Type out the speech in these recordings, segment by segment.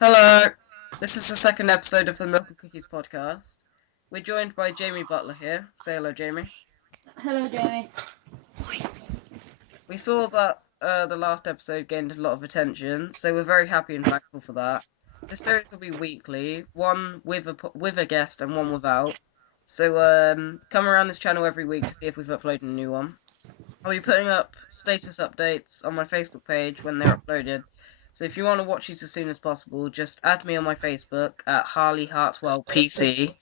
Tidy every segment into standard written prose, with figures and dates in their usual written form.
Hello, this is the second episode of the Milk and Cookies podcast. We're joined by Jamie Butler here. Say hello, Jamie. Hello, Jamie. We saw that the last episode gained a lot of attention, so we're very happy and thankful for that. This series will be weekly, one with a guest and one without. So come around this channel every week to see if we've uploaded a new one. I'll be putting up status updates on my Facebook page when they're uploaded. So if you want to watch these as soon as possible, just add me on my Facebook at Harley Hartwell PC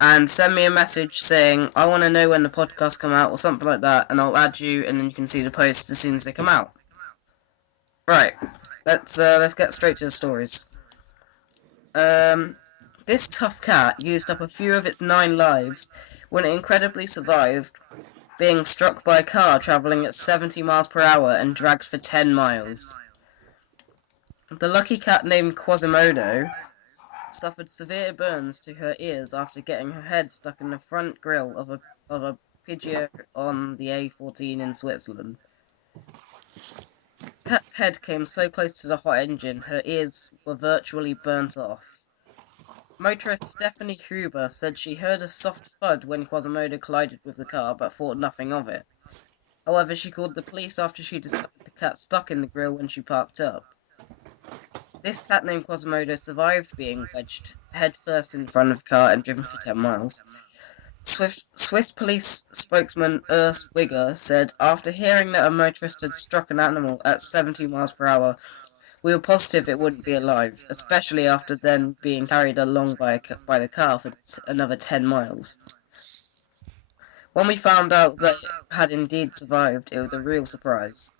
and send me a message saying I want to know when the podcasts come out or something like that, and I'll add you, and then you can see the posts as soon as they come out. Right, let's get straight to the stories. This tough cat used up a few of its 9 lives when it incredibly survived being struck by a car travelling at 70 miles per hour and dragged for 10 miles. The lucky cat named Quasimodo suffered severe burns to her ears after getting her head stuck in the front grille of a Peugeot on the A14 in Switzerland. Cat's head came so close to the hot engine, her ears were virtually burnt off. Motorist Stephanie Huber said she heard a soft thud when Quasimodo collided with the car, but thought nothing of it. However, she called the police after she discovered the cat stuck in the grille when she parked up. This cat named Quasimodo survived being wedged headfirst in front of a car and driven for 10 miles. Swiss police spokesman Urs Wigger said, after hearing that a motorist had struck an animal at 70 miles per hour, we were positive it wouldn't be alive, especially after then being carried along by the car for another 10 miles. When we found out that it had indeed survived, it was a real surprise.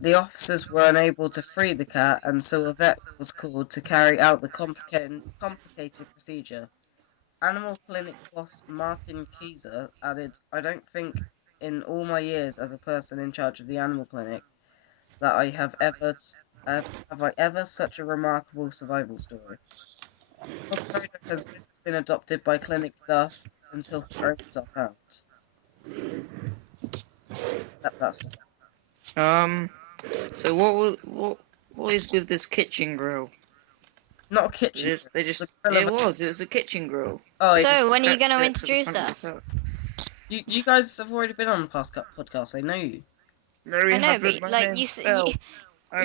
The officers were unable to free the cat, and so a vet was called to carry out the complicated procedure. Animal clinic boss Martin Kieser added, I don't think in all my years as a person in charge of the animal clinic that I have ever such a remarkable survival story. Quasimodo has been adopted by clinic staff until her owners are found. That's that story. So what is with this kitchen grill? Not a kitchen. It was a kitchen grill. Oh, So, when are you going to introduce us? You guys have already been on the past podcast. I know you. No, I know, haven't. but My like name's Phil.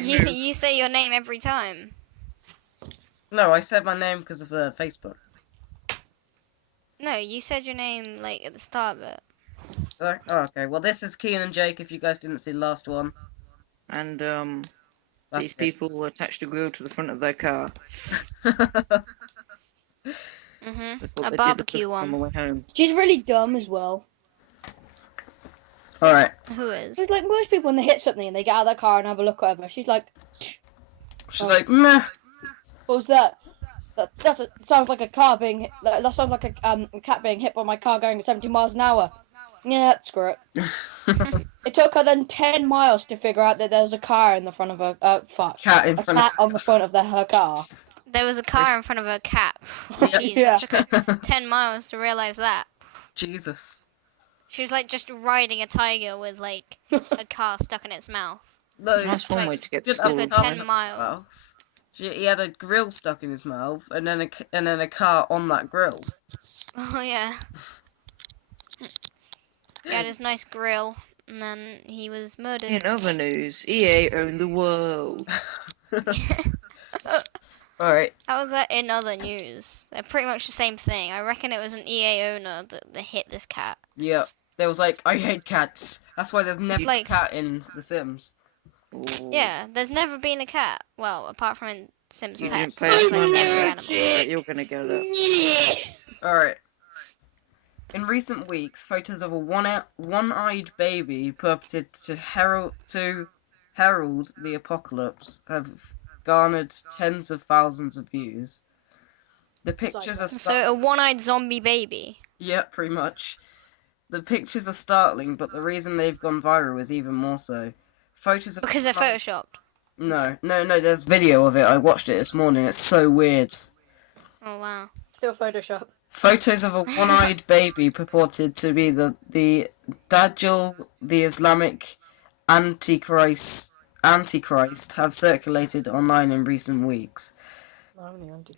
you say your name every time. No, I said my name because of Facebook. No, you said your name like at the start of it. Oh, okay. Well, this is Keen and Jake. If you guys didn't see the last one, And that's these it. people attached a grill to the front of their car. Mhm. They thought A they did the barbecue first on the one. way home. She's really dumb as well. All right. Who is? She's like most people when they hit something and they get out of their car and have a look over. She's like, She's like, meh. what was that? Sounds like a car being hit. That sounds like a cat being hit by my car going at 70 miles an hour. Yeah, screw it. It took her then 10 miles to figure out that there was a car in the front of her. Cat in A front cat on the front of her car. There was a car in front of a cat. Jeez, Yeah. that took her 10 miles to realize that. Jesus. She was like just riding a tiger with like a car stuck in its mouth. No, That's one like, way to get to just school. Took her Car 10 stuck miles. he had a grill stuck in his mouth, and then a car on that grill. Oh yeah. He had his nice grill, and then he was murdered. In other news, EA own the world. All right. How was that in other news? They're pretty much the same thing. I reckon it was an EA owner that hit this cat. Yeah. There was like, I hate cats. That's why there's never like- a cat in The Sims. Ooh. Yeah, there's never been a cat. Well, apart from in Sims You Pets, didn't pay there's us like money, every animal. but you're gonna get it. All right. In recent weeks, photos of a one-eyed baby purported to herald the apocalypse have garnered tens of thousands of views. The pictures are So a one-eyed zombie baby. Yeah, pretty much. The pictures are startling, but the reason they've gone viral is even more so. Photos of Because they're photoshopped. No, there's video of it. I watched it this morning. It's so weird. Oh wow. Still Photoshop. Photos of a one-eyed baby purported to be the Dajjal, the Islamic Antichrist, Antichrist have circulated online in recent weeks,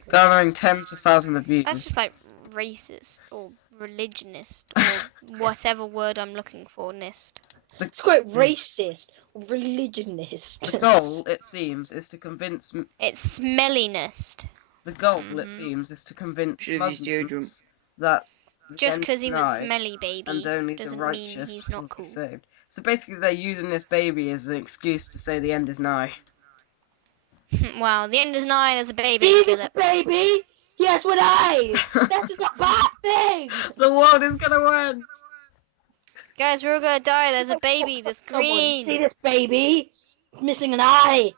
garnering tens of thousands of views. That's just like racist or religionist or whatever word I'm looking for. Nist. It's quite racist, religionist. The goal, it seems, is to convince. It's smellinist. The goal, it seems, is to convince Should have used Muslims that the Just end because is he was nigh smelly, baby, and only the doesn't mean righteous he's will not be cool. saved. So basically, they're using this baby as an excuse to say the end is nigh. Wow, the end is nigh. There's a baby. See Kill this it. baby? Yes, with eyes. That is a bad thing. The world is gonna end. Guys, we're all gonna die. There's a baby. That's Someone see green. this baby? It's missing an eye.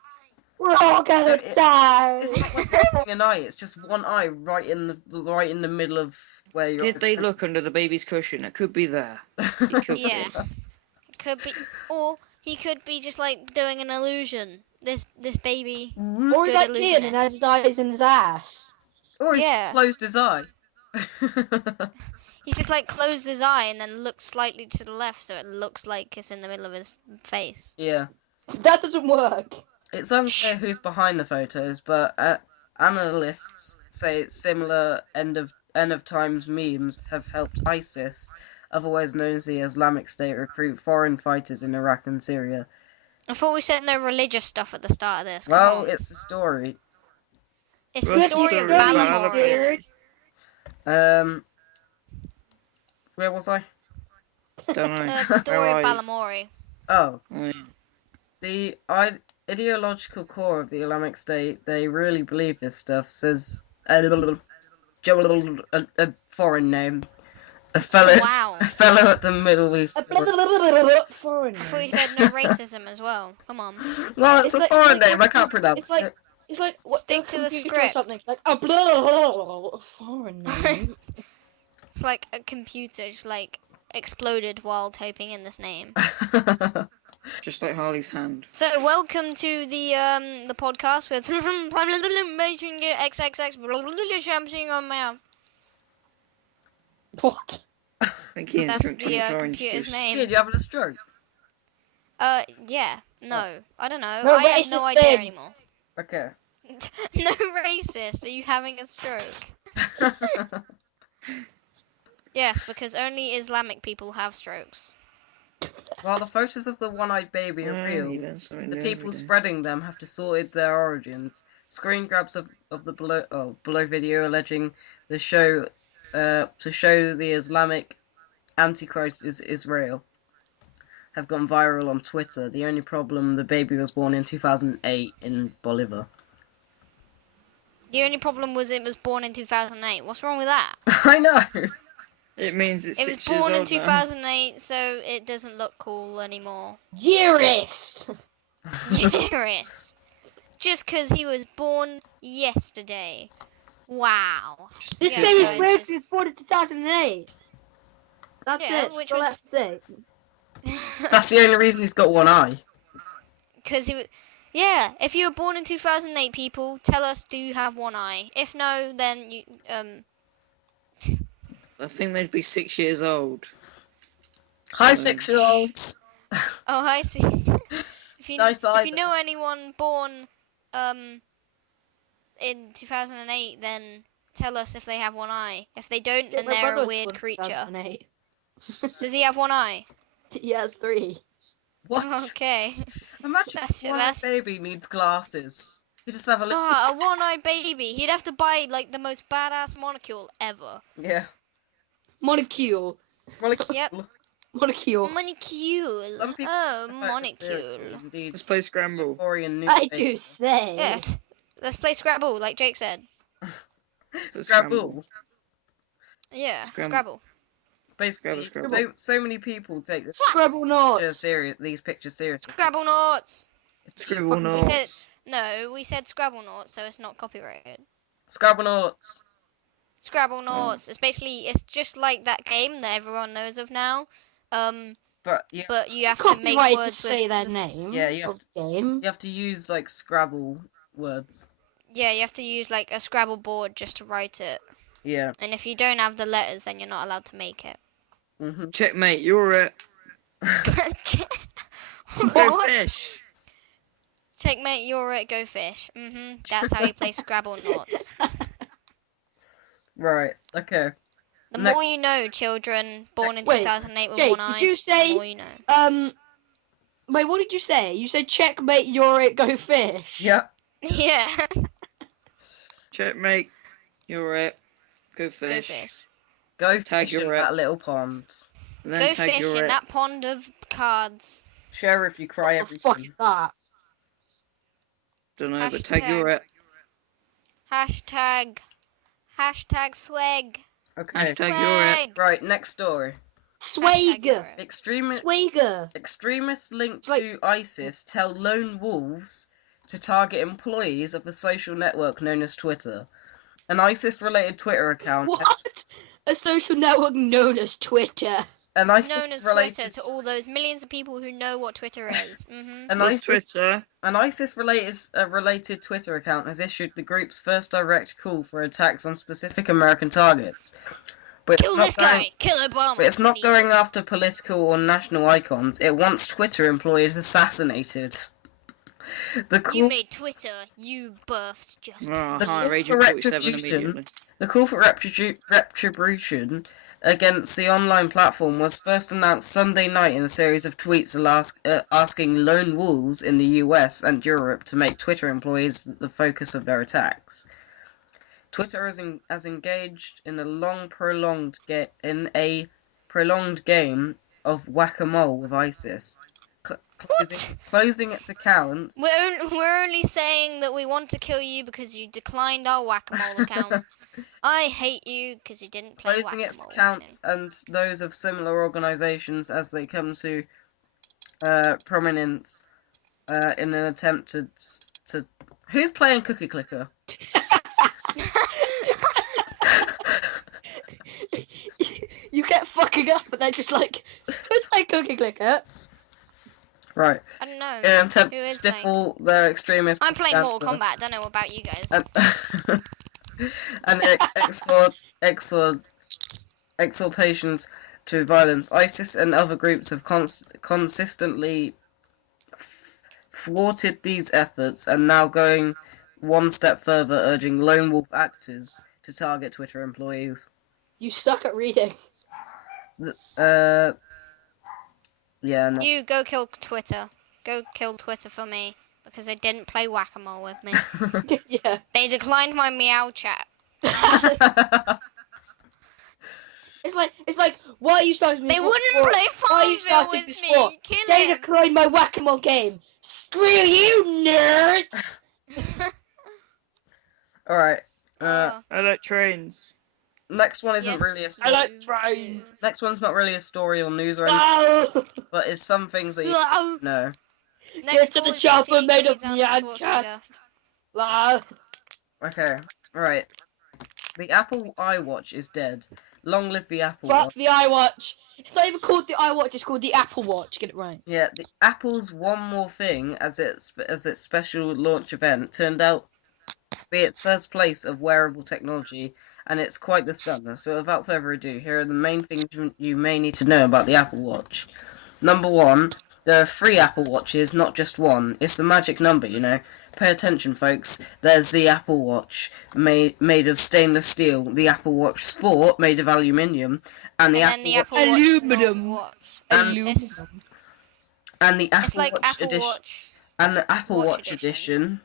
We're all gonna die. It's not like missing an eye. It's just one eye right in the middle of where you're. Did they look under the baby's cushion? It could be there. It could Yeah. be. Could be, or he could be just like doing an illusion. This baby. Or he's Good like Ian and has his eyes in his ass. Or he's Yeah. just closed his eye. He's just like closed his eye and then looked slightly to the left, so it looks like it's in the middle of his face. Yeah. That doesn't work. It's unclear who's behind the photos, but analysts say similar end of times memes have helped ISIS, otherwise known as the Islamic State, recruit foreign fighters in Iraq and Syria. I thought we said no religious stuff at the start of this. Come Well, on. it's a story. It's the What's story the of story of Balamori. Where was I? Don't know. The story Where of are you? Balamori. Oh, Oh, yeah. the ideological core of the Islamic State, they really believe this stuff, says a foreign name. A fellow Wow. at the Middle East. Foreign. I thought you said no racism as well. Come on. Well, it's a foreign name, I can't it's pronounce like it. it's like what Stick to the computer or script. something. It's like a foreign name. It's like a computer just like exploded while typing in this name. Just like Harley's hand. So welcome to the podcast with XXX something on my. What? I think Ian's That's drunk too the much orange computer's juice. name. Kid, you having a stroke? Yeah. No, I don't know. No I have racist no idea things. anymore. Okay. No racist. Are you having a stroke? Yes, because only Islamic people have strokes. While the photos of the one-eyed baby are He real, learns something the new people every day. spreading them have distorted their origins. Screen grabs of the below video alleging the show to show the Islamic Antichrist is Israel have gone viral on Twitter. The only problem, the baby was born in 2008 in Bolivar. The only problem was it was born in 2008. What's wrong with that? I know. It means it's It was 6 years born in old now. 2008, so it doesn't look cool anymore. Yearist. Yes. Just because he was born yesterday. Wow. This Yeah, baby's guys, birth it's- was born in 2008. That's Yeah, it. which That's all I was- have to say. That's the only reason he's got one eye. Because he was. Yeah, if you were born in 2008, people, tell us, do you have one eye? If no, then you, I think they'd be 6 years old. Hi, Something. 6-year-olds. Oh, I see. If you, Nice eye if you know anyone born, in 2008, then tell us if they have one eye. If they don't, Yeah, then my they're brother a was weird born in creature. 2008. Does he have one eye? He has 3. What? Okay. Imagine That's- a one-eyed that's- baby needs glasses. You just have a look. Ah, a one-eyed baby. He'd have to buy, like, the most badass molecule ever. Yeah. Molecule. Yep. Molecule. Molecule. Some people Oh, affect it seriously, molecule. Indeed. Let's play Scramble. Victorian I newspaper. do say. Yes. Let's play Scrabble, like Jake said. Scrabble. Yeah, Scrabble. Scrabble. Basically, Scrabble. so many people take this Scrabble picture nuts. these pictures seriously. Scrabble Noughts. Scribble We notes. said no. We said Scrabble Noughts, so it's not copyrighted. Scrabble Noughts. Scrabble Noughts. It's just like that game that everyone knows of now. But you But you have to make Copyright to words say with. their name. Yeah, you of the game. have to use like Scrabble words. Yeah, you have to use like a Scrabble board just to write it. Yeah. And if you don't have the letters, then you're not allowed to make it. Mhm. Checkmate, you're it. Go What? fish. Checkmate, you're it, go fish. That's how you play Scrabble knots. Right. Okay. The Next. more you know, children born in Wait, 2008 with Jake, one did eye. you say, The more you know. Wait, what did you say? You said checkmate, you're it, go fish. Yep. Yeah. Checkmate. You're it. Go Go fish. fish. Go Tag fish in your that little pond. And then Go tag fish your in it. that pond of cards. Share if you cry What the fuck everything. is that? Don't know, but tag your it. Hashtag swag. Okay. Hashtag your it. Swag. Right. Next story. Hashtag you're Swag. it. Swagger. Extremists linked Like- to ISIS tell lone wolves to target employees of a social network known as Twitter. An ISIS-related Twitter account. What? A social network known as Twitter. An Known as Twitter ISIS-related. to all those millions of people who know what Twitter is. An What's ISIS Twitter? An ISIS-related Twitter account has issued the group's first direct call for attacks on specific American targets. But Kill this guy. Kill Obama. But it's not Kill going after political or national icons. It wants Twitter employees assassinated. The You call, made Twitter. You birthed justice. Oh, The hi, call Raging for 47 retribution. immediately. the call for retribution against the online platform was first announced Sunday night in a series of tweets asking lone wolves in the US and Europe to make Twitter employees the focus of their attacks. Twitter has engaged in a prolonged game of whack-a-mole with ISIS, closing its accounts. We're only saying that we want to kill you because you declined our whack-a-mole account. I hate you because you didn't play Closing whack-a-mole. its accounts and those of similar organisations as they come to prominence in an attempt to. Who's playing Cookie Clicker? You get fucking up and then just like Cookie Clicker. Right. I don't know. In an attempt Who to is stifle their extremist. I'm playing Mortal propaganda Kombat. Don't know about you guys. and exhortations to violence. ISIS and other groups have consistently thwarted these efforts and now going one step further, urging lone wolf actors to target Twitter employees. You suck at reading. Yeah, no. You go kill Twitter. Go kill Twitter for me because they didn't play whack-a-mole with me. Yeah. They declined my meow chat. It's like, why are you starting this They sport? wouldn't play Why are you Farmville starting with this me. sport? Kill They him. declined my whack-a-mole game. Screw you, nerds! Alright. Oh, I like trains. Next one isn't yes, really a I story. like you brains. Next one's not really a story or news or anything, Oh! but it's some things that you Oh! know. do. Get Next to call the is chopper E.T. made of Arnold nyan Schwarzenegger. cats. Oh. Okay, right. The Apple iWatch is dead. Long live the Apple Fuck Watch. the iWatch. It's not even called the iWatch, it's called the Apple Watch. Get it right. Yeah, the Apple's One More Thing as its special launch event turned out to be its first place of wearable technology, and it's quite the stunner. So without further ado, here are the main things you may need to know about the Apple Watch. Number one, there are 3 Apple Watches, not just one. It's the magic number, you know. Pay attention, folks. There's the Apple Watch, made of stainless steel, the Apple Watch Sport, made of aluminium, and the And then Apple the Watch... Apple Aluminum. Watch. And- Aluminum. and the It's Apple like Watch Apple edition... Watch. And the Apple Watch Watch edition. edition,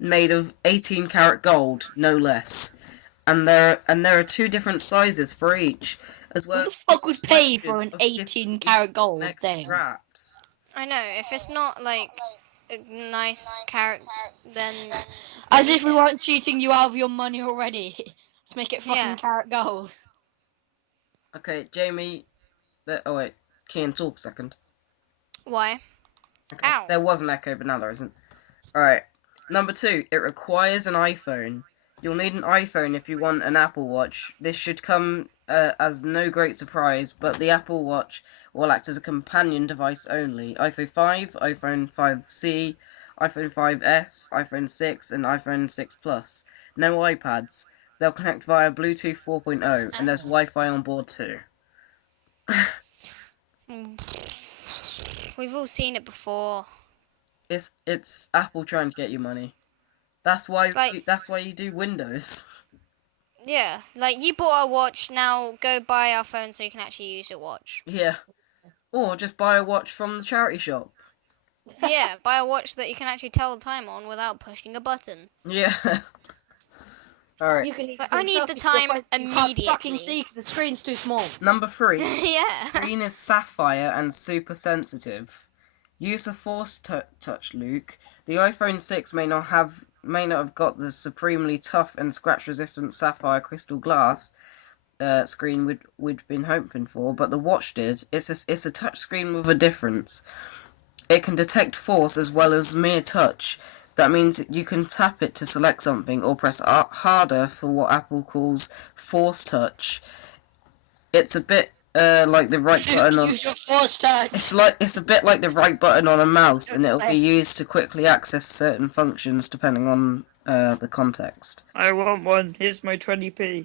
made of 18 karat gold, no less. And there are 2 different sizes for each, as well What the as fuck was paid for an of 18 karat gold neck thing? straps. I know. If it's not like a nice character, then As if we weren't cheating you out of your money already. Let's make it fucking Yeah. carat gold. Okay, Jamie. Oh wait, Kian, talk a second. why? Okay, Ow. there was an echo, but now there isn't. Alright, number 2, it requires an iPhone. You'll need an iPhone if you want an Apple Watch. This should come as no great surprise, but the Apple Watch will act as a companion device only. iPhone 5, iPhone 5C, iPhone 5S, iPhone 6, and iPhone 6 Plus. No iPads. They'll connect via Bluetooth 4.0, and there's Wi-Fi on board too. We've all seen it before. It's Apple trying to get your money. That's why It's like, that's why you do Windows. yeah, like you bought our watch, now go buy our phone so you can actually use your watch. Yeah. Or just buy a watch from the charity shop. Yeah, buy a watch that you can actually tell the time on without pushing a button. Yeah. Alright. You can Like, I need the time You can't fucking immediately. see because the screen's too small. Number 3. Yeah. Screen is sapphire and super sensitive. Use a force touch, Luke. The iPhone 6 may not have got the supremely tough and scratch-resistant sapphire crystal glass screen we'd been hoping for, but the watch did. It's a touch screen with a difference. It can detect force as well as mere touch. That means you can tap it to select something or press harder for what Apple calls force touch. It's a bit like the right button on. Use your force touch. It's a bit like the right button on a mouse, and it'll be used to quickly access certain functions depending on the context. I want one. Here's my 20p.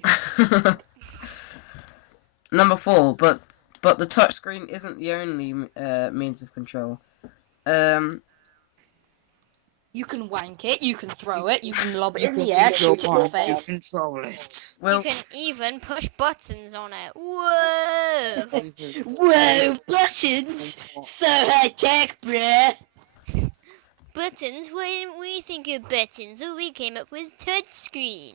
Number 4, but the touchscreen isn't the only means of control. You can wank it, you can throw it, you can lob it You in can the air, use your shoot it in your mind to face. control it. Well, You can even push buttons on it. Whoa! Whoa, buttons! So high tech, bruh! Buttons? When we think of buttons, so we came up with touchscreen.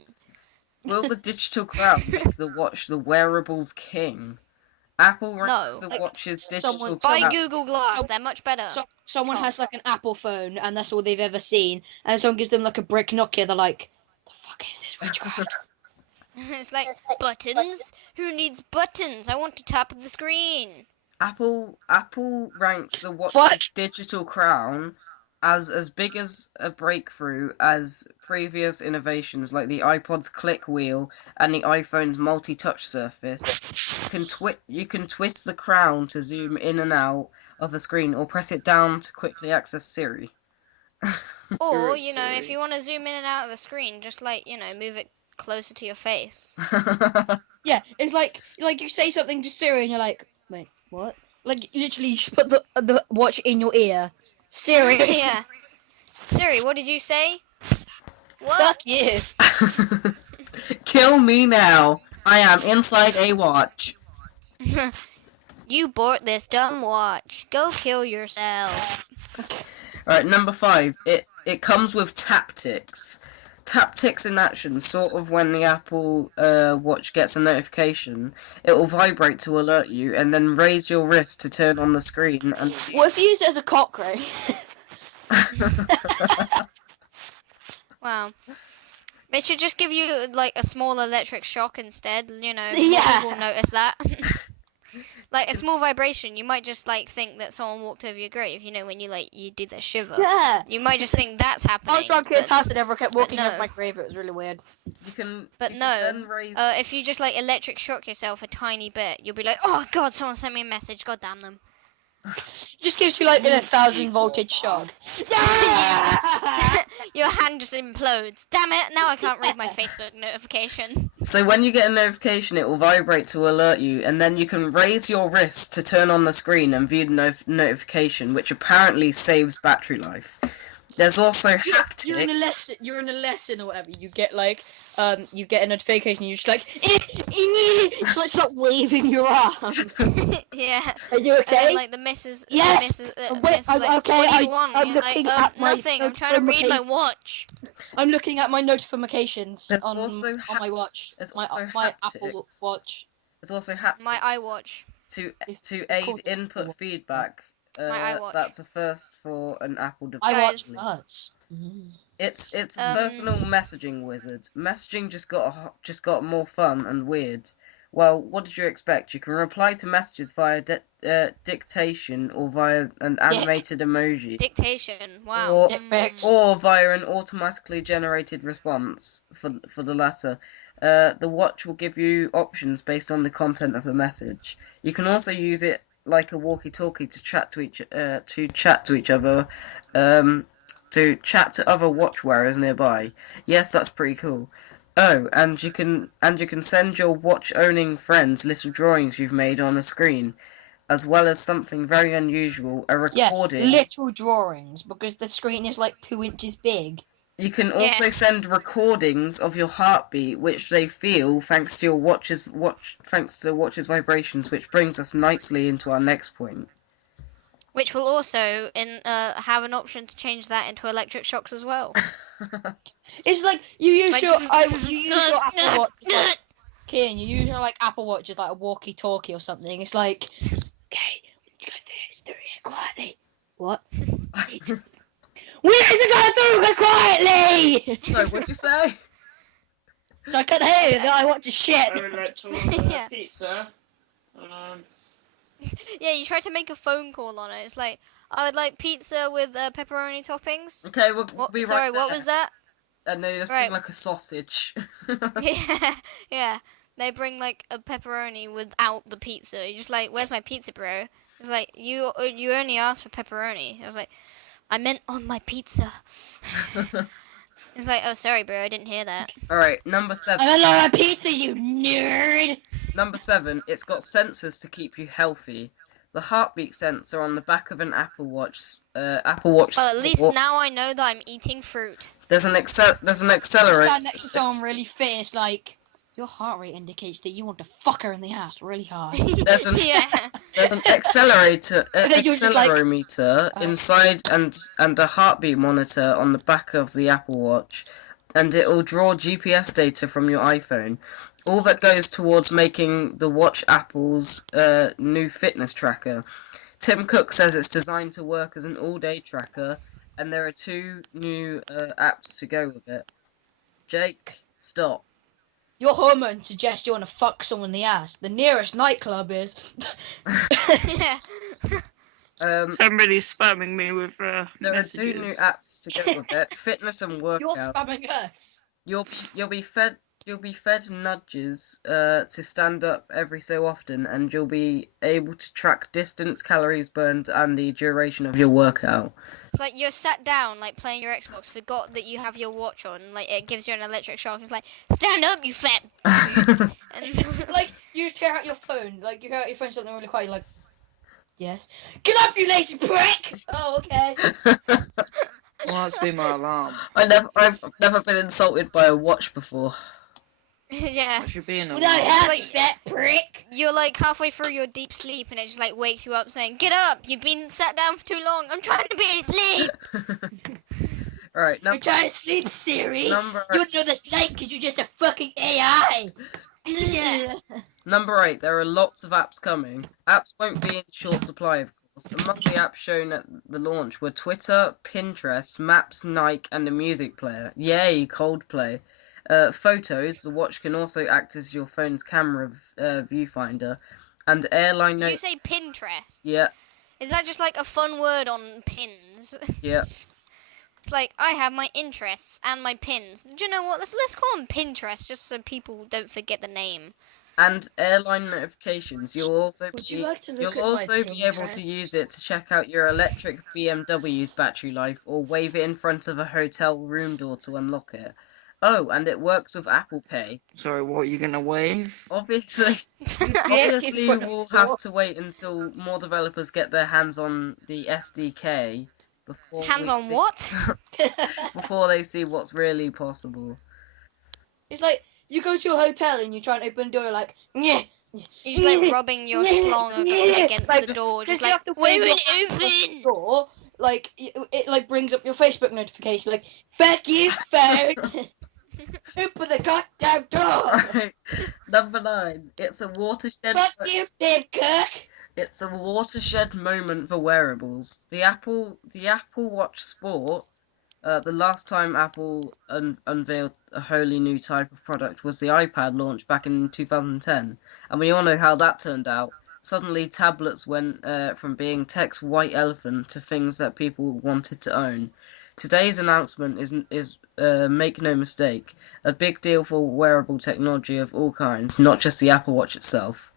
will the digital crown make the watch the wearable's king? Apple ranks No. the watch's digital someone- Buy crown. Google Glass, they're much better. Someone has like an Apple phone and that's all they've ever seen, and someone gives them like a brick Nokia, they're like, the fuck is this witchcraft? It's like, buttons? Who needs buttons? I want to tap the screen. Apple ranks the watch's What? digital crown as big as a breakthrough as previous innovations like the iPod's click wheel and the iPhone's multi-touch surface. You can twist the crown to zoom in and out of a screen or press it down to quickly access Siri. Or, You're you know, if silly. you want to zoom in and out of the screen, just like, you know, move it closer to your face. Yeah, it's like you say something to Siri and you're like, wait, what? Like literally, you just put the watch in your ear. Siri, Yeah. Siri, what did you say? What? fuck you. Kill me now. I am inside a watch. You bought this dumb watch. Go kill yourself. Alright, number 5. It comes with taptics. Taptics in action, sort of when the Apple Watch gets a notification, it will vibrate to alert you and then raise your wrist to turn on the screen. And What if you use it as a cock ring? Wow. They should just give you like a small electric shock instead, you know. More Yeah. people notice that. Like a small vibration, you might just like think that someone walked over your grave, you know, when you do the shiver. Yeah. You might just think that's happening. I was drunk at but, Tass and everyone kept walking no. over my grave. It was really weird. you can, but you no. can then raise... If you just like electric shock yourself a tiny bit, you'll be like, oh god, someone sent me a message, god damn them. Just gives you like a 1,000 voltage shock. Your hand just implodes. Damn it, now I can't read my Facebook notification. So when you get a notification, it will vibrate to alert you, and then you can raise your wrist to turn on the screen and view the notification, which apparently saves battery life. There's also haptic. You're in a lesson or whatever. You get like you get a notification. And you're just like, it's like stop waving your arm. Yeah. Are you And okay? then, like the missus, Yes! Wait, Wait, I'm like, okay, what do you want? I'm You're like, looking at my nothing. I'm trying to read my watch. I'm looking at my notifications There's on also my watch. there's My also Apple haptics. Watch. There's also haptics. My iWatch. To It's aid called- input feedback. My iWatch. That's a first for an Apple device. I Guys. watch nuts. It's a personal messaging wizard. Messaging just got more fun and weird. Well, what did you expect? You can reply to messages via dictation or via an animated emoji, Dictation. Wow. Or- Dick pics. or via an automatically generated response for the latter. The watch will give you options based on the content of the message. You can also use it like a walkie-talkie to chat to each other. To chat to other watch wearers nearby. Yes, that's pretty cool. Oh, and you can send your watch owning friends little drawings you've made on a screen. as well as something very unusual, a Yeah, recording. literal drawings, because the screen is like 2 inches big. You can also Yeah. send recordings of your heartbeat, which they feel thanks to the watch's vibrations, which brings us nicely into our next point. Which will also have an option to change that into electric shocks as well. It's like you use Like, your Apple Watch. It's like, Kian, you use your like Apple Watch as like a walkie-talkie or something. It's like, okay, go through it quietly. What? Where's it going through it quietly? So, what'd you say? So I can't hear you. Then I want to shit. I would like to order Yeah. pizza. Yeah, you try to make a phone call on it. It's like, I would like pizza with pepperoni toppings. Okay, we'll What? be right Sorry, there. what was that? And they just Right. bring like a sausage. Yeah, yeah. They bring like a pepperoni without the pizza. You're just like, where's my pizza, bro? It's like, you only asked for pepperoni. I was like, I meant on my pizza. It's like, oh, sorry, bro, I didn't hear that. Alright, number 7. I'm a lot of pizza, you nerd. Number 7, it's got sensors to keep you healthy. The heartbeat sensor on the back of an Apple Watch. Well, at least Sport. now I know that I'm eating fruit. There's an accelerator. Stand next to someone really fit. It's like your heart rate indicates that you want to fuck her in the ass really hard. There's an Yeah. There's an accelerometer Oh. inside and a heartbeat monitor on the back of the Apple Watch, and it will draw GPS data from your iPhone. All that goes towards making the watch Apple's new fitness tracker. Tim Cook says it's designed to work as an all-day tracker, and there are 2 new apps to go with it. Jake, stop. Your hormones suggest you want to fuck someone in the ass. The nearest nightclub is. Yeah. Somebody's spamming me with There are 2 new messages. apps to go with it: fitness and You're workout. spamming us. You'll be fed nudges to stand up every so often, and you'll be able to track distance, calories burned, and the duration of your workout. It's like you're sat down, like playing your Xbox, forgot that you have your watch on, like it gives you an electric shock. It's like, stand up, you fat. And Like you just tear out your phone. Like you tear out your phone something really quiet. You're like, yes. Get up, you lazy prick. Oh, okay. Well, that's been my alarm. I've never been insulted by a watch before. yeah, What should be an Well, alarm? I have, Like- you fat prick. you're like halfway through your deep sleep, and it just like wakes you up, saying, "Get up! You've been sat down for too long. I'm trying to be asleep." Alright, You're trying to sleep, Siri. number You don't know this late because you're just a fucking AI. Yeah. Number 8, there are lots of apps coming. Apps won't be in short supply, of course. Among the apps shown at the launch were Twitter, Pinterest, Maps, Nike, and a music player. Yay, Coldplay. Photos, the watch can also act as your phone's camera viewfinder. And airline Did you note. say Pinterest? Yeah, Is that just like a fun word on pins? yeah. It's like I have my interests and my pins. Do you know what? Let's call them Pinterest, just so people don't forget the name. And airline notifications. You'll also Would you be like to look you'll at my also be able to Pinterest? use it to check out your electric BMW's battery life, or wave it in front of a hotel room door to unlock it. Oh, and it works with Apple Pay. Sorry, what are you gonna wave? Obviously, we'll have to wait until more developers get their hands on the SDK before Hands we on see- what? before they see what's really possible. It's like you go to a hotel and you try and open the door like, yeah. You're just like rubbing your schlong against Like, the door, just you like, have to wait, wave wait, your open! door. Like it like brings up your Facebook notification like, fuck you, phone. Open the goddamn door. Right. Number 9. It's a watershed. Fuck you, Tim Cook. It's a watershed moment for wearables. The Apple Watch Sport. The last time Apple unveiled a wholly new type of product was the iPad launch back in 2010, and we all know how that turned out. Suddenly, tablets went from being tech's white elephant to things that people wanted to own. Today's announcement is make no mistake, a big deal for wearable technology of all kinds, not just the Apple Watch itself.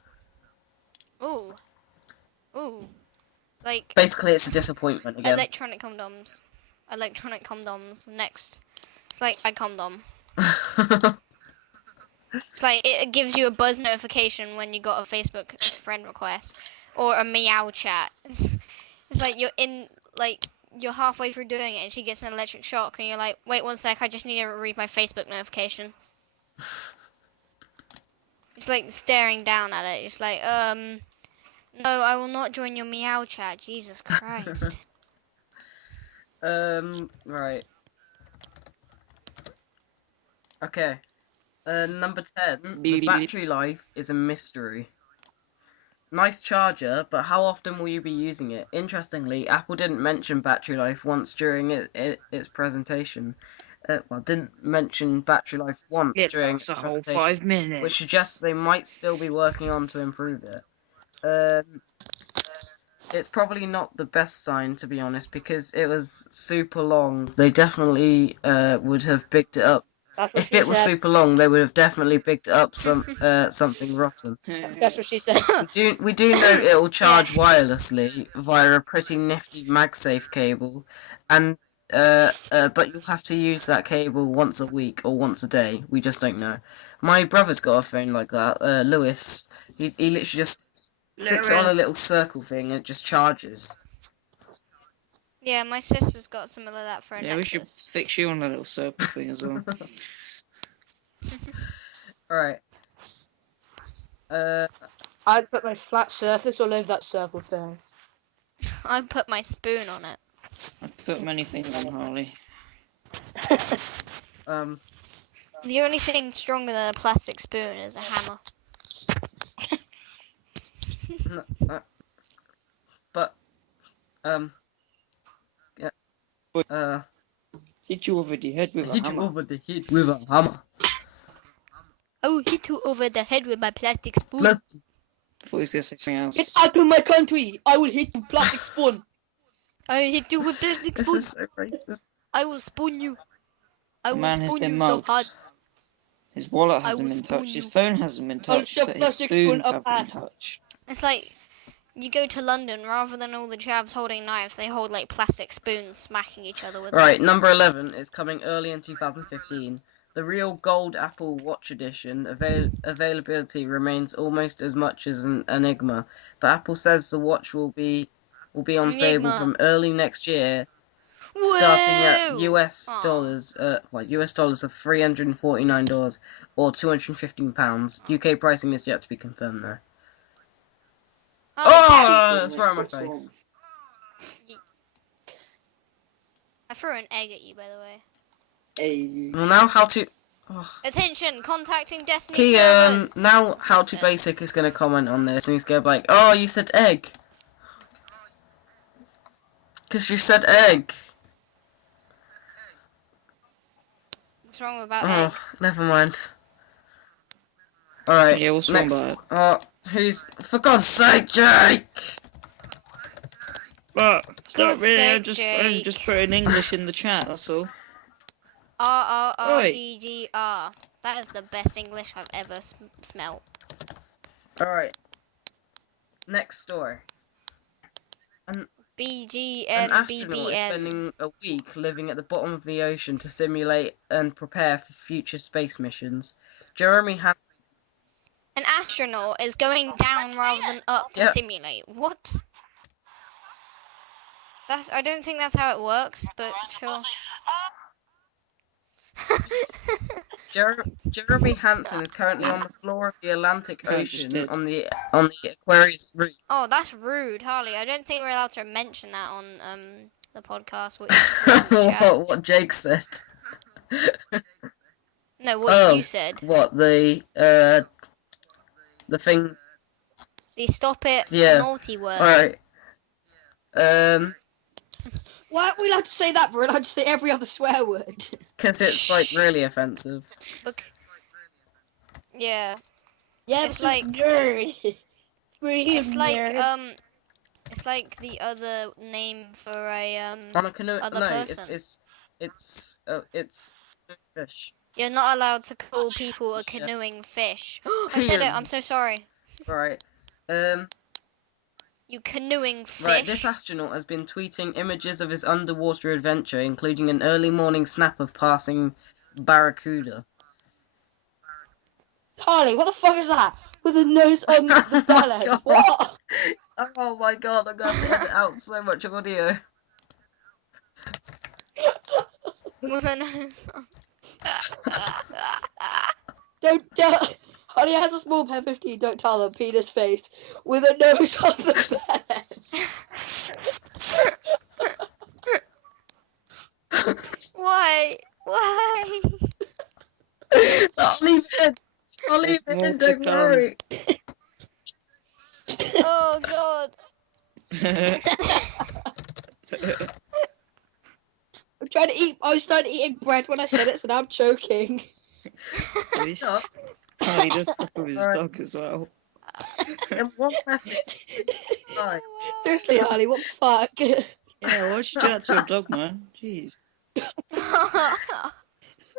Ooh. Like, Basically, it's a disappointment again. electronic condoms. Electronic condoms. Next. It's like, I condom. It's like, it gives you a buzz notification when you got a Facebook friend request. or a meow chat. It's like you're halfway through doing it and she gets an electric shock and you're like, wait 1 sec, I just need to read my Facebook notification. It's like staring down at it. It's like, no, I will not join your meow chat. Jesus Christ. Right. Okay. Number 10. The Beep, beep, beep. battery life is a mystery. Nice charger, but how often will you be using it? Interestingly, Apple didn't mention battery life once during its presentation. Didn't mention battery life once It during lasts its a whole presentation, 5 minutes. which suggests they might still be working on to improve it. It's probably not the best sign, to be honest, because it was super long. They definitely would have picked it up. That's what If she it was said. super long, they would have definitely picked up something rotten. That's what she said. We do know it'll charge wirelessly via a pretty nifty MagSafe cable, and but you'll have to use that cable once a week or once a day. We just don't know. My brother's got a phone like that. Lewis, he literally just puts it on a little circle thing and it just charges. Yeah, my sister's got some of that for a Yeah, we should necklace. fix you on a little circle thing as well. Alright. I'd put my flat surface all over that circle thing. I put my spoon on it. I've put many things on Harley. The only thing stronger than a plastic spoon is a hammer. But Hit you over the head with a hit you hammer. over the head with a hammer. I will hit you over the head with my plastic spoon. Plastic. I thought he was going to say something Get else. out of my country! I will hit you plastic spoon! I will hit you with plastic This spoon. is so racist. I will spoon you. I will Man has spoon been you so mugged. hard. His wallet I hasn't will been spoon touched. His you. phone hasn't been I'll touched. shove But his plastic spoon spoons up have been ass. touched. It's like you go to London, rather than all the chavs holding knives, they hold like plastic spoons smacking each other with Right, them. number 11 is coming early in 2015. The real gold Apple Watch edition availability remains almost as much as an enigma, but Apple says the watch will be on sale Enigma. from early next year, starting at Whoa! US Aw. dollars, US dollars of $349 or £215. UK pricing is yet to be confirmed though. Oh, That's right on my face. I threw an egg at you, by the way. Hey. Well, now how to. Oh. Attention! Contacting Destiny Kean, servers. now How What's to it? Basic is going to comment on this and he's going to be like, oh, you said egg. Because you said egg. What's wrong about Oh, egg? never mind. Alright, Yeah, what's wrong next. about Who's. For God's sake, Jake! But stop God's really. sake, I'm just putting English in the chat. That's all. R-R-R-G-G-R. That is the best English I've ever smelt. Alright. Next story. An astronaut is B-G-N-B-B-N. spending a week living at the bottom of the ocean to simulate and prepare for future space missions. Jeremy Hansen. An astronaut is going down rather than up to Yep. simulate. What? I don't think that's how it works, but sure. Jeremy Hansen is currently on the floor of the Atlantic I just Ocean did. on the Aquarius Reef. Oh, that's rude, Harley. I don't think we're allowed to mention that on the podcast. What, you just read in the chat. what Jake said. No, what Oh. you said. What the thing? The stop it Yeah. naughty word. All right. Why aren't we allowed to say that? We're allowed to say every other swear word. Because it's like really offensive. Okay. Yeah. Yeah, It's it's like- nerd. It's like it's like the other name for a On a canoe? Other No, person. it's fish. You're not allowed to call people a canoeing fish. I said it. I'm so sorry. Right. You canoeing fish. Right, this astronaut has been tweeting images of his underwater adventure, including an early morning snap of passing barracuda. Harley, what the fuck is that? with a nose on the Oh my bell end. God. What? Oh my god, I'm gonna have to edit out so much audio. With a nose on. Don't tell. Honey has a small pen 15. Don't tell them. Penis face with a nose on the bell end. Why? Why? I'll leave it in. I'll leave it More in, to don't come. worry. Oh god. I'm trying to eat. I started eating bread when I said it, so now I'm choking. This Carly does stuff with his Alright. dog as well. In one message. Right. Seriously, Harley, what the fuck? Yeah, why'd you do that to a dog, man? Jeez.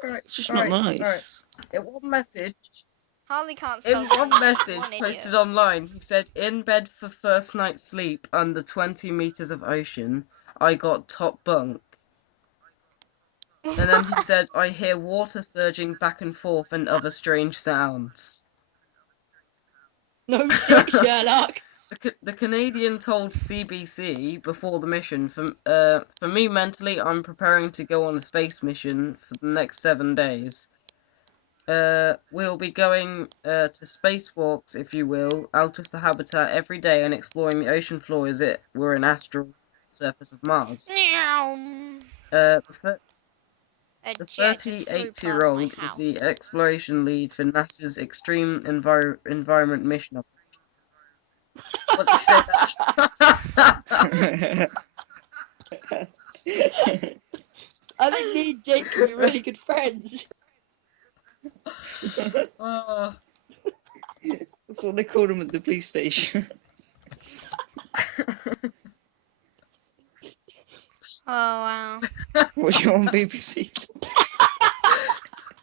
Alright. It's just not nice. Alright. In one message. Harley can't In spell. one message What an posted idiot. online, he said, "In bed for first night's sleep under 20 meters of ocean. I got top bunk." And then he said, "I hear water surging back and forth and other strange sounds." No shit, Sherlock. The Canadian told CBC before the mission, for me mentally, I'm preparing to go on a space mission for the next 7 days. We'll be going to spacewalks, if you will, out of the habitat every day and exploring the ocean floor as it were an asteroid surface of Mars. The A jet just flew past my 38-year-old is house. the exploration lead for NASA's Extreme Environment Mission operations. What did you say that? I think me and Jake can be really good friends. Oh. That's what they called him at the police station. Oh wow. Was you on BBC?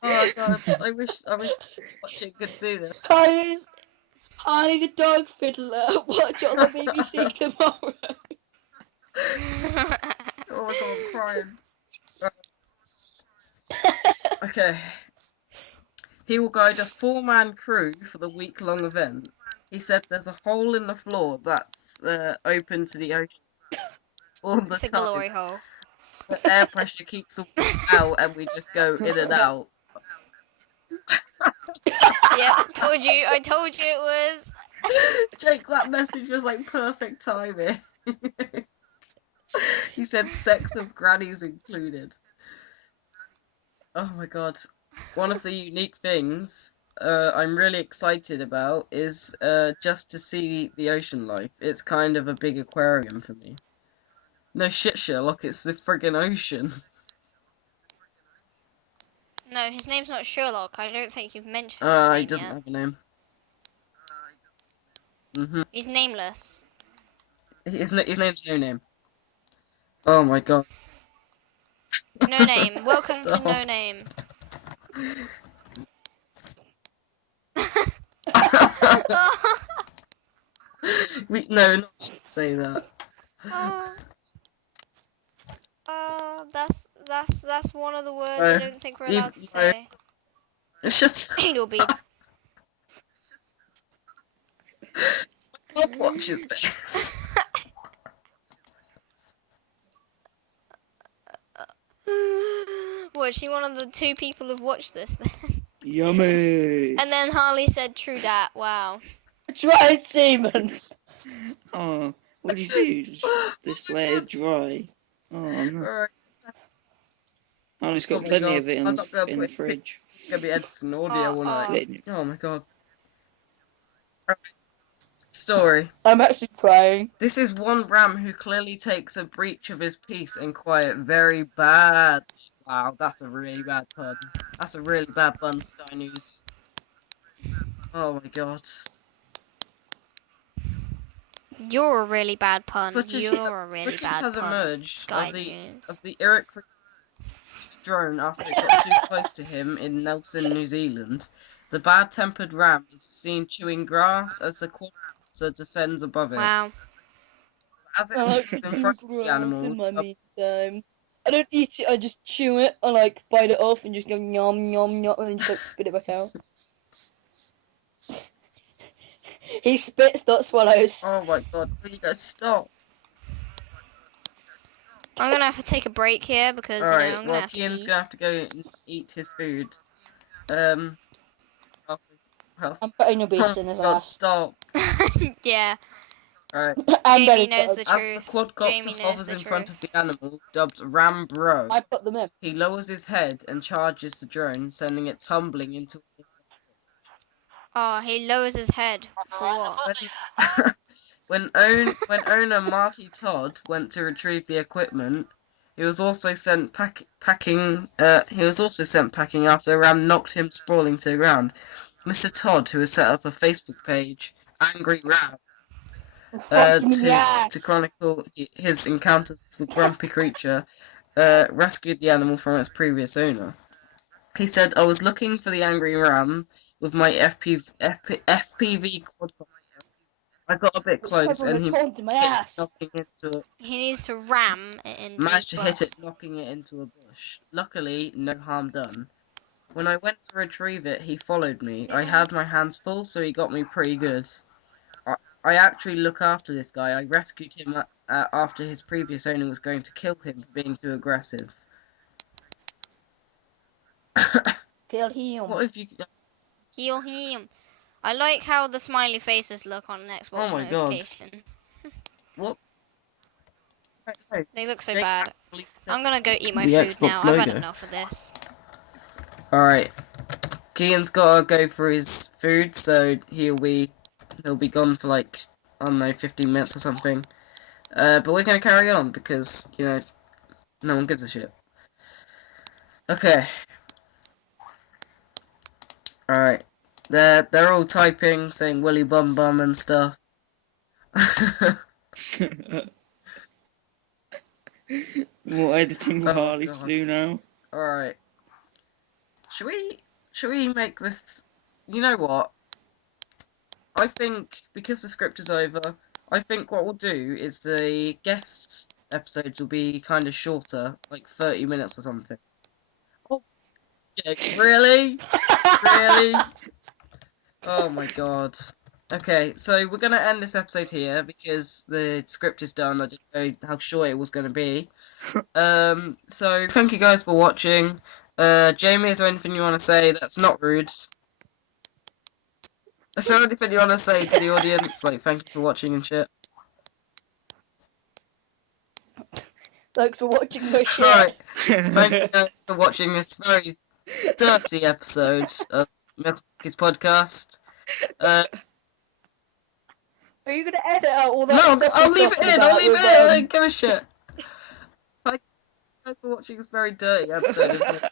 Oh god, I wish watching could see this. Harley the dog fiddler. Watch it on the BBC tomorrow. Oh my god, I'm crying. Okay. He will guide a 4-man crew for the week-long event. He said there's a hole in the floor that's open to the ocean all the It's a time. glory hole. The air pressure keeps the water out and we just go in and out. Yep, told you. I told you it was. Jake, that message was like perfect timing. He said sex of grannies included. Oh my god. One of the unique things I'm really excited about is just to see the ocean life. It's kind of a big aquarium for me. No shit, Sherlock, it's the friggin' ocean. No, his name's not Sherlock. I don't think you've mentioned his name He doesn't yet. have a name. Mm-hmm. He's nameless. His name's No Name. Oh my god. No name. Welcome to Stop. No Name. No, not to say that. That's one of the words No, I don't think we're allowed to no. say. It's just Anal beads. Bob watches this. What, is she one of the 2 people who've watched this then? Yummy! And then Harley said true dat. Wow. Dried semen. Oh, what did you do? Just let it dry. Oh no. Alright, Harley's Oh got my plenty God, of it I'm not gonna in the put fridge. it's gonna be editing audio, won't I? Plenty. Oh my god. Story. I'm actually crying. This is one ram who clearly takes a breach of his peace and quiet very bad. Wow, that's a really bad pun. That's a really bad pun, Sky News. Oh my god. You're a really bad pun. Footage, You're a really footage bad has pun. emerged Sky of the News. Eric drone after it got too close to him in Nelson, New Zealand. The bad-tempered ram is seen chewing grass as the quadruped descends above it. Wow. As it I like moves to in chew front of the grass animal, in my me time. I don't eat it, I just chew it. I like bite it off and just go yum yum yum and then just like spit it back out. He spits, not swallows. Oh my god, will you guys stop? I'm gonna have to take a break here because you know Alright, I'm gonna well, have to Kian's eat. gonna have to go and eat his food. Well, I'm putting your oh beats in my his god, ass. stop. Yeah, Alright. And Jamie Benny's knows got the As the truth. quadcopter Jamie knows hovers the in front truth. of the animal, dubbed Ram Bro, I put them in. he lowers his head and charges the drone, sending it tumbling into Oh, he lowers his head. For what? when owner Marty Todd went to retrieve the equipment, he was also sent packing. He was also sent packing after a ram knocked him sprawling to the ground. Mr. Todd, who has set up a Facebook page, Angry Ram, Fucked him in the to ass. chronicle his encounters with the grumpy creature, rescued the animal from its previous owner. He said, "I was looking for the angry ram with my FPV quadcopter. I got a bit It's close trouble and was he haunting my hit it, ass. He needs to ram it into his managed to hit butt. it, knocking it into a bush. Luckily, no harm done. When I went to retrieve it, he followed me. I had my hands full, so he got me pretty good. I actually look after this guy. I rescued him after his previous owner was going to kill him for being too aggressive." Kill him. What if you... Heal him. I like how the smiley faces look on an Oh Xbox my god. notification. What? No, They look so Jake bad. actually said I'm gonna go eat my the food now. Xbox I've had logo. enough of this. Alright. Kian's gotta go for his food, so he'll be gone for like, I don't know, 15 minutes or something. But we're gonna carry on because, you know, no one gives a shit. Okay. Alright. They're all typing, saying Willy Bum Bum and stuff. More editing for Oh, Harley to God. do now. Alright. Should we make this... You know what? I think, because the script is over, I think what we'll do is the guest episodes will be kind of shorter, like 30 minutes or something. Oh, yeah, really? Really? Oh my god. Okay, so we're going to end this episode here because the script is done. I didn't know how short it was going to be. So thank you guys for watching. Jamie, is there anything you want to say that's not rude? Is there anything you want to say to the audience? Like, thank you for watching and shit. Thanks for watching my shit. Alright, thank you guys for watching this very dirty episode of Milky's podcast. Are you gonna edit out all that No, stuff? I'll we're leave it talking in, I'll about leave with, it in, I don't give a shit. Thank you guys for watching this very dirty episode of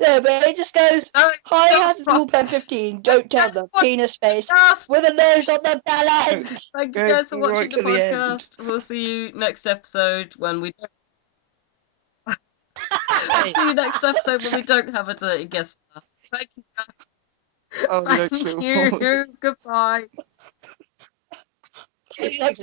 No, but it just goes, No, hi, stop. how's Rule Pen 15? Don't tell Guys, them. what- Penis face. Yes! With a nose on the ballot. Thank you Go guys for watching right the to the end. podcast. We'll see you next episode when we don't... We'll see you next episode when we don't have a dirty guest star. Thank you guys. Oh, Thank look, little you. boy. Goodbye. Next